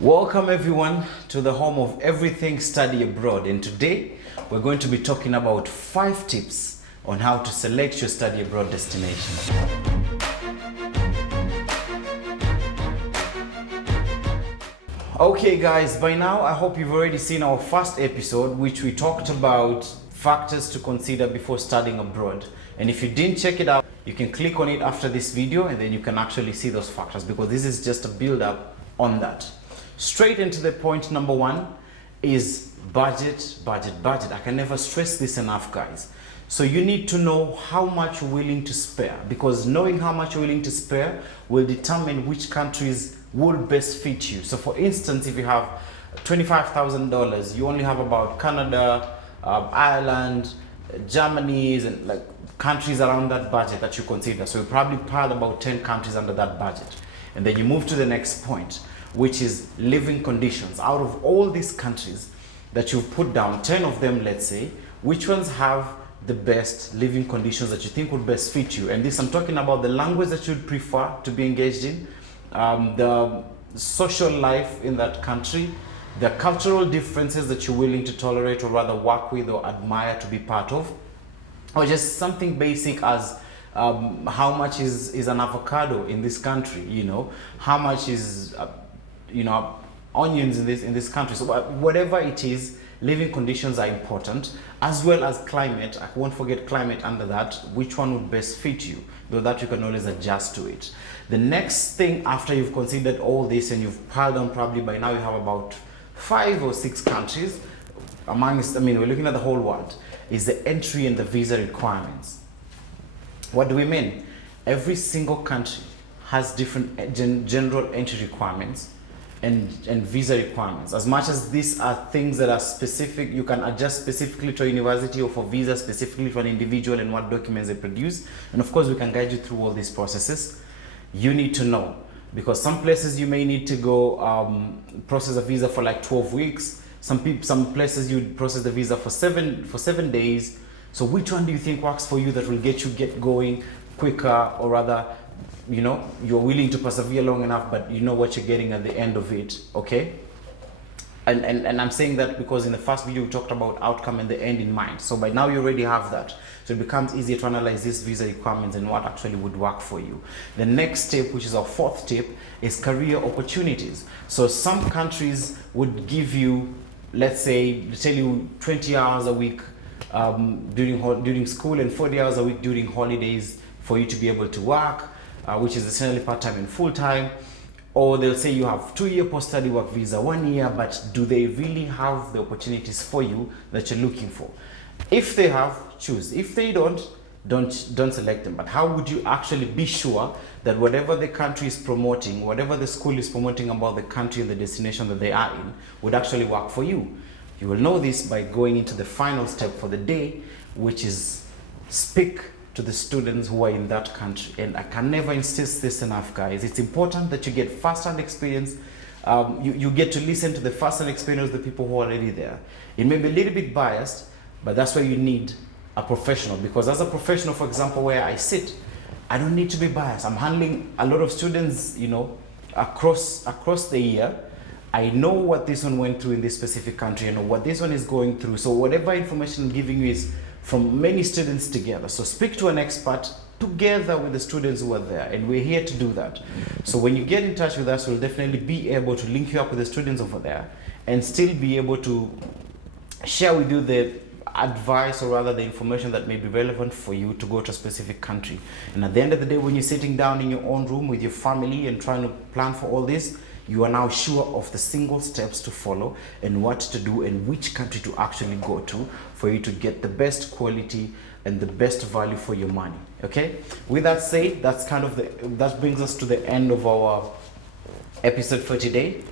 Welcome everyone to the home of everything study abroad, and today we're going to be talking about 5 tips on how to select your study abroad destination. Okay guys, by now I hope you've already seen our first episode, which we talked about factors to consider before studying abroad. And if you didn't check it out, you can click on it after this video and then you can actually see those factors, because this is just a build up on that. Straight into the point. Number 1 is budget. I can never stress this enough, guys. So you need to know how much you're willing to spare, because knowing how much you're willing to spare will determine which countries will best fit you. So for instance, if you have $25,000, you only have about Canada, Ireland, Germany, and like countries around that budget that you consider. So you probably piled about 10 countries under that budget. And then you move to the next point, which is living conditions. Out of all these countries that you've put down, 10 of them, let's say, which ones have the best living conditions that you think would best fit you? And this, I'm talking about the language that you'd prefer to be engaged in, the social life in that country, the cultural differences that you're willing to tolerate or rather work with or admire to be part of, or just something basic as how much is an avocado in this country, you know, how much is onions in this country. So whatever it is, living conditions are important, as well as climate. I won't forget climate under that. Which one would best fit you, though that you can always adjust to it. The next thing, after you've considered all this and you've piled on, probably by now you have about 5 or 6 countries amongst, we're looking at the whole world, is the entry and the visa requirements. What do we mean? Every single country has different general entry requirements and visa requirements. As much as these are things that are specific, you can adjust specifically to a university or for visa specifically to an individual and what documents they produce. And of course, we can guide you through all these processes. You need to know, because some places you may need to go process a visa for like 12 weeks. Some places you process the visa for 7 days. So which one do you think works for you that will get going quicker, or rather, you're willing to persevere long enough, but you know what you're getting at the end of it, okay? And I'm saying that because in the first video we talked about outcome and the end in mind. So by now you already have that. So it becomes easier to analyze these visa requirements and what actually would work for you. The next step, which is our 4th tip, is career opportunities. So some countries would give you, let's say, tell you 20 hours a week during school and 40 hours a week during holidays for you to be able to work, which is essentially part-time and full-time. Or they'll say you have 2-year post-study work visa, 1 year, but do they really have the opportunities for you that you're looking for? If they have, choose. If they don't select them. But how would you actually be sure that whatever the country is promoting, whatever the school is promoting about the country and the destination that they are in, would actually work for you? You will know this by going into the final step for the day, which is speak to the students who are in that country. And I can never insist this enough, guys. It's important that you get first-hand experience. You get to listen to the first-hand experience of the people who are already there. It may be a little bit biased, but that's why you need a professional. Because as a professional, for example, where I sit, I don't need to be biased. I'm handling a lot of students, across the year. I know what this one went through in this specific country. I know what this one is going through. So whatever information I'm giving you is from many students together. So speak to an expert together with the students who are there, and we're here to do that. So when you get in touch with us, we'll definitely be able to link you up with the students over there and still be able to share with you the advice, or rather the information that may be relevant for you to go to a specific country. And at the end of the day, when you're sitting down in your own room with your family and trying to plan for all this, you are now sure of the single steps to follow and what to do and which country to actually go to for you to get the best quality and the best value for your money. Okay? With that said, that brings us to the end of our episode for today.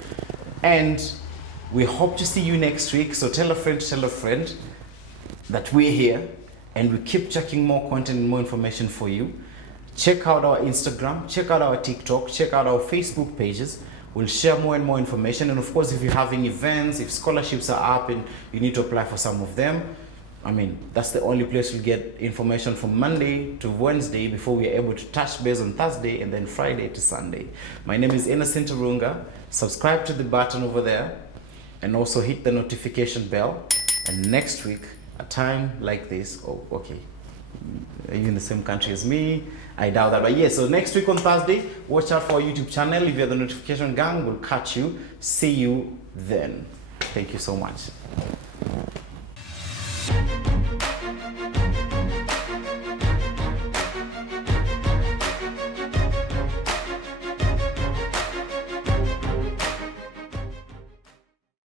And we hope to see you next week. So tell a friend that we're here, and we keep checking more content and more information for you. Check out our Instagram, check out our TikTok, check out our Facebook pages. We'll share more and more information. And of course, if you're having events, if scholarships are up and you need to apply for some of them, that's the only place you'll get information from Monday to Wednesday before we're able to touch base on Thursday and then Friday to Sunday. My name is Innocent Urunga. subscribe to the button over there, and also hit the notification bell. And next week, a time like this, oh, okay, are you in the same country as me? I doubt that, but yes, so next week on Thursday, watch out for our YouTube channel. If you're the notification gang, we'll catch you. See you then. Thank you so much.